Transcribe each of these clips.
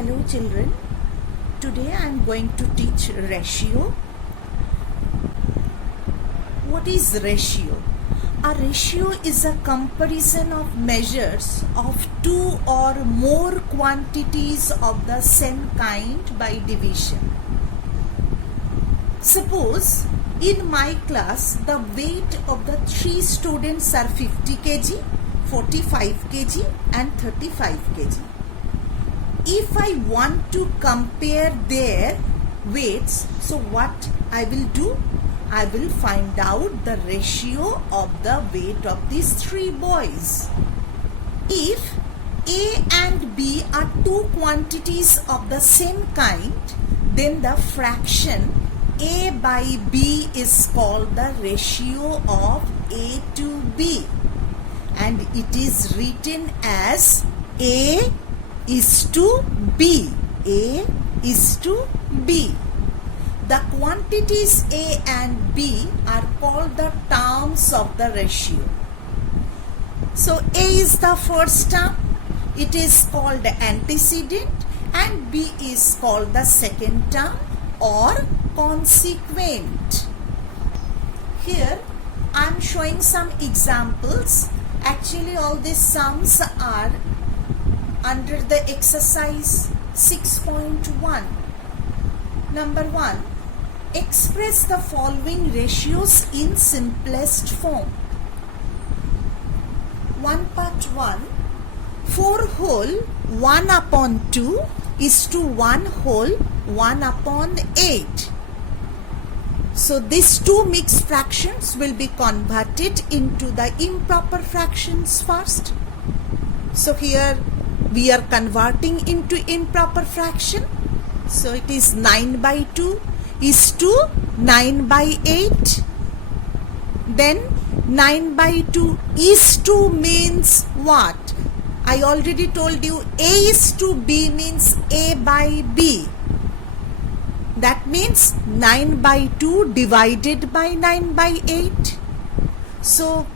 Hello children, today I am going to teach ratio. What is ratio? A ratio is a comparison of measures of two or more quantities of the same kind by division. Suppose in my class the weight of the three students are 50 kg, 45 kg and 35 kg. If I want to compare their weights, so what I will do? I will find out the ratio of the weight of these three boys. If A and B are two quantities of the same kind, then the fraction A by B is called the ratio of A to B, and it is written as A is to B. A is to B. The quantities A and B are called the terms of the ratio. So A is the first term, it is called the antecedent, and B is called the second term or consequent. Here I am showing some examples. Actually all these sums are under the exercise 6.1. Number 1. Express the following ratios in simplest form. 1 part 1. 4 whole 1 upon 2 is to 1 whole 1 upon 8. So these two mixed fractions will be converted into the improper fractions first. So here we are converting into improper fraction. So it is 9 by 2 is to 9 by 8. Then 9 by 2 is to means what? I already told you A is to B means A by B. That means 9 by 2 divided by 9 by 8. So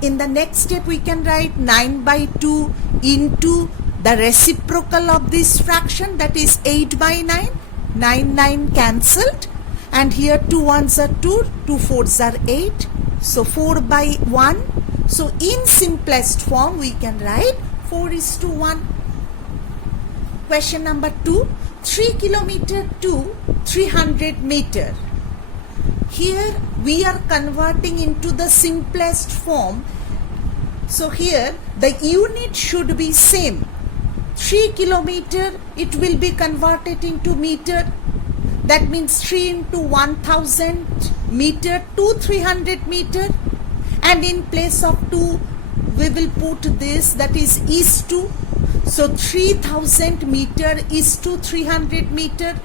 in the next step we can write 9 by 2 into the reciprocal of this fraction, that is 8 by 9. 9 cancelled, and here 2 ones are 2, 2 4s are 8. So 4 by 1. So in simplest form we can write 4 is to 1. Question number 2. 3 kilometer to 300 meter. Here we are converting into the simplest form. So here the unit should be same. 3 kilometer, it will be converted into meter. That means 3 into 1000 meter to 300 meter. And in place of 2, we will put this, that is to. So 3000 meter is to 300 meter.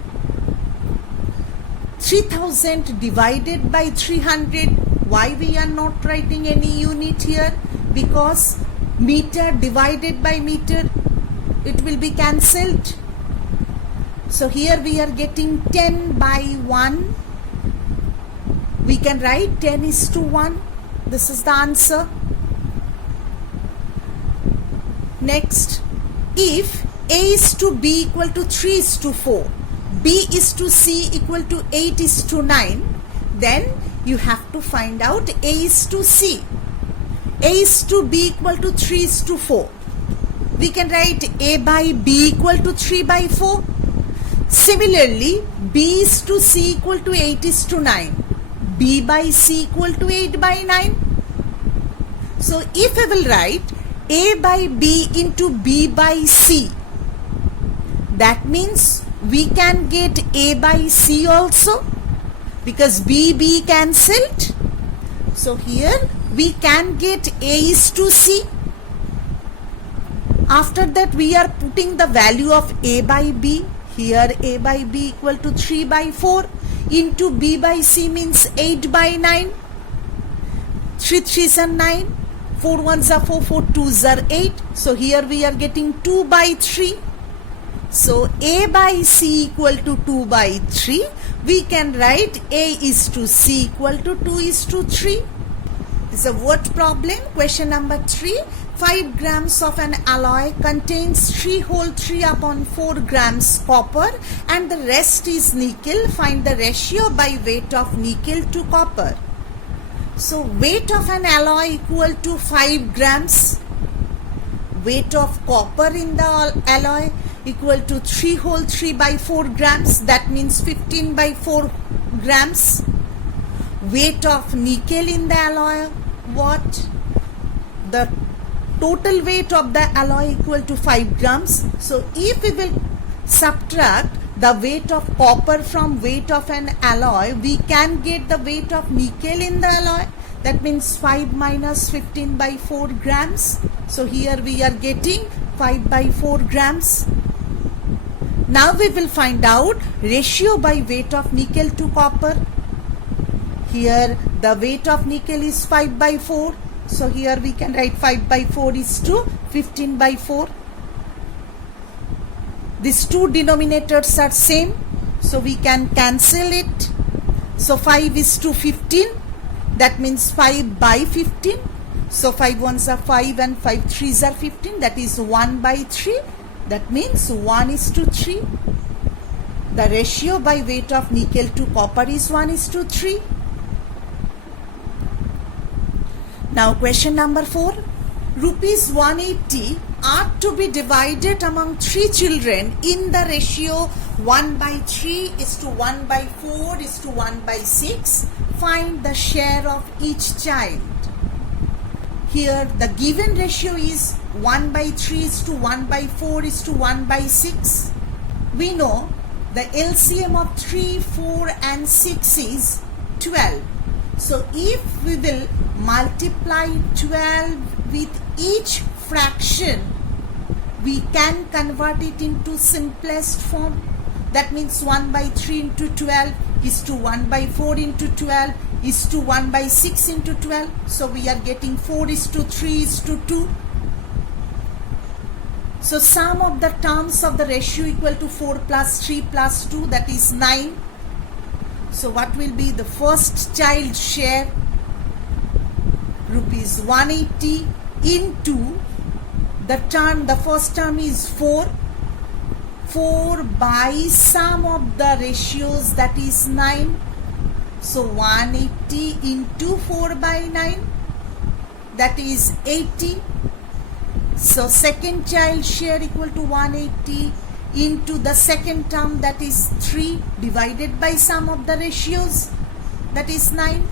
3000 divided by 300. Why we are not writing any unit here? Because meter divided by meter, it will be cancelled. So here we are getting 10 by 1. We can write 10 is to 1. This is the answer. Next, if A is to B equal to 3 is to 4, B is to C equal to 8 is to 9, then you have to find out A is to C. A is to B equal to 3 is to 4. We can write A by B equal to 3 by 4. Similarly, B is to C equal to 8 is to 9. B by C equal to 8 by 9. So if I will write A by B into B by C, that means we can get A by C also, because B cancelled. So here we can get A is to C. After that we are putting the value of A by B. Here A by B equal to 3 by 4 into B by C means 8 by 9. 3 3s are 9. 4 1s are 4, 4 2s are 8. So here we are getting 2 by 3. So A by C equal to 2 by 3. We can write A is to C equal to 2 is to 3. It's a word problem. Question number 3. 5 grams of an alloy contains 3 whole 3 upon 4 grams copper and the rest is nickel. Find the ratio by weight of nickel to copper. So weight of an alloy equal to 5 grams. Weight of copper in the alloy equal to 3 whole 3 by 4 grams. That means 15 by 4 grams. Weight of nickel in the alloy, what? The total weight of the alloy equal to 5 grams. So if we will subtract the weight of copper from weight of an alloy, we can get the weight of nickel in the alloy. That means 5 minus 15 by 4 grams. So here we are getting 5 by 4 grams. Now we will find out ratio by weight of nickel to copper. Here the weight of nickel is 5 by 4. So here we can write 5 by 4 is to 15 by 4. These two denominators are same. So we can cancel it. So 5 is to 15. That means 5 by 15. So 5 ones are 5 and 5 threes are 15. That is 1 by 3. That means 1 is to 3. The ratio by weight of nickel to copper is 1 is to 3. Now question number 4. Rupees 180 are to be divided among 3 children in the ratio 1 by 3 is to 1 by 4 is to 1 by 6. Find the share of each child. Here the given ratio is 1 by 3 is to 1 by 4 is to 1 by 6. We know the LCM of 3, 4 and 6 is 12. So if we will multiply 12 with each fraction, we can convert it into simplest form. That means 1 by 3 into 12 is to 1 by 4 into 12 is to 1 by 6 into 12. So we are getting 4 is to 3 is to 2. So sum of the terms of the ratio equal to 4 plus 3 plus 2, that is 9. So what will be the first child share? Rupees 180 into the first term is 4. 4 by sum of the ratios, that is 9. So 180 into 4 by 9, that is 80. So second child share equal to 180 into the second term, that is 3, divided by sum of the ratios, that is 9.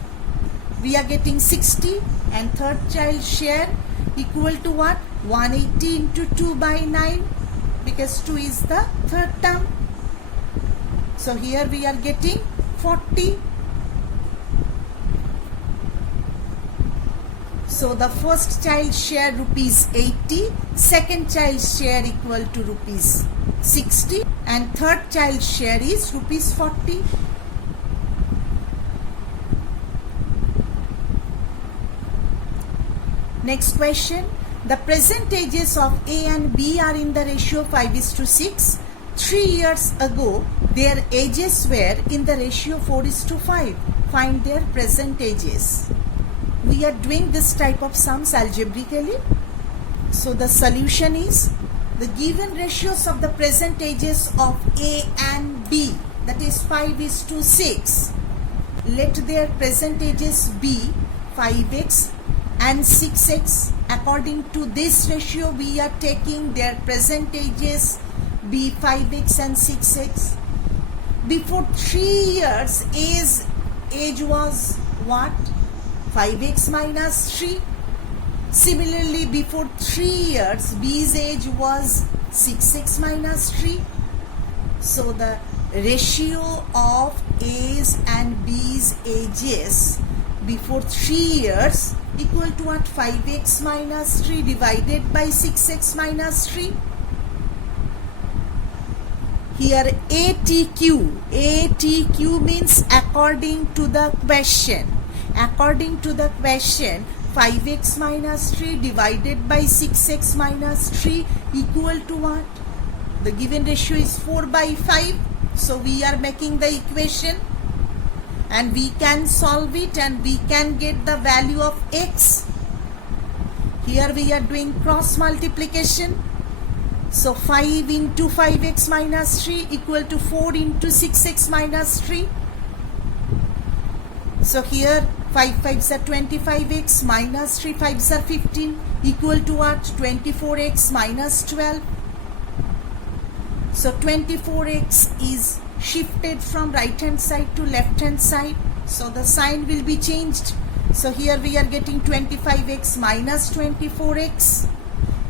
We are getting 60. And third child share equal to what? 180 into 2 by 9, because 2 is the third term. So here we are getting 40. So the first child share rupees 80, second child share equal to rupees 60, and third child share is rupees 40. Next question. The percentages of A and B are in the ratio 5 is to 6. 3 years ago, their ages were in the ratio 4 is to 5. Find their percentages. We are doing this type of sums algebraically. So the solution is the given ratios of the percentages of A and B, that is 5 is to 6. Let their percentages be 5x and 6x. According to this ratio, we are taking their percentages be 5x and 6x. Before 3 years, A's age was what? 5x minus 3. Similarly, before 3 years, B's age was 6x minus 3. So the ratio of A's and B's ages before 3 years equal to what? 5x minus 3 divided by 6x minus 3. Here ATQ means according to the question. According to the question, 5x minus 3 divided by 6x minus 3 equal to what? The given ratio is 4 by 5. So we are making the equation and we can solve it and we can get the value of x. Here we are doing cross multiplication. So 5 into 5x minus 3 equal to 4 into 6x minus 3. So here 5 5s are 25x minus 3 5s are 15 equal to what? 24x minus 12. So 24x is shifted from right hand side to left hand side. So the sign will be changed. So here we are getting 25x minus 24x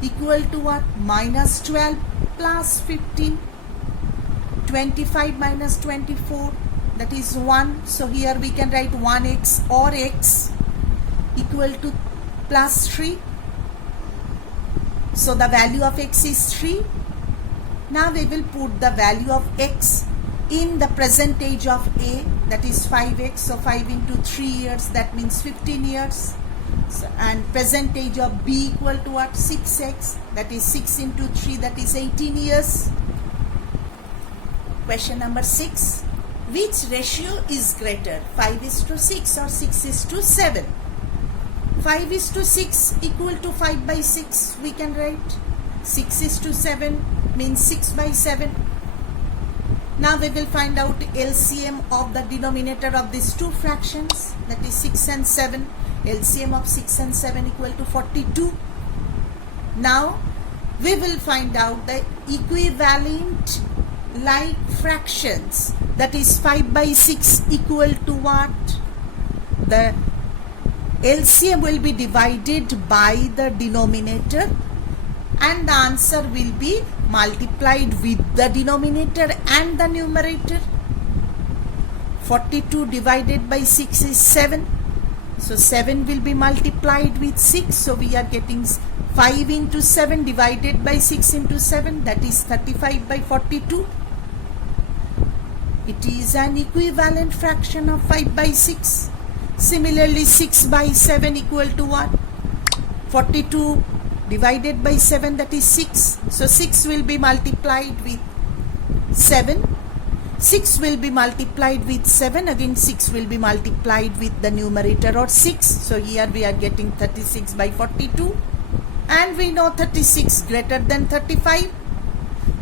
equal to what? Minus 12 plus 15. 25 minus 24, that is 1. So here we can write 1x or x equal to plus 3. So the value of x is 3. Now we will put the value of x in the percentage of a, that is 5x. So 5 into 3 years, that means 15 years. So, and percentage of b equal to what? 6x, that is 6 into 3, that is 18 years. Question number 6. Which ratio is greater, 5:6 or 6:7? 5:6 equal to 5 by 6, we can write. 6:7 means 6 by 7. Now we will find out LCM of the denominator of these two fractions, that is 6 and 7. LCM of 6 and 7 equal to 42. Now we will find out the equivalent like fractions, that is 5 by 6 equal to what? The LCM will be divided by the denominator and the answer will be multiplied with the denominator and the numerator. 42 divided by 6 is 7. So 7 will be multiplied with 6. So we are getting 5 into 7 divided by 6 into 7, that is 35 by 42. It is an equivalent fraction of 5 by 6. Similarly, 6 by 7 equal to what? 42 divided by 7, that is 6. So 6 will be multiplied with 7. 6 will be multiplied with 7. Again 6 will be multiplied with the numerator or 6. So here we are getting 36 by 42. And we know 36 greater than 35.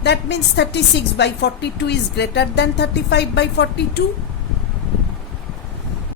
That means 36 by 42 is greater than 35 by 42.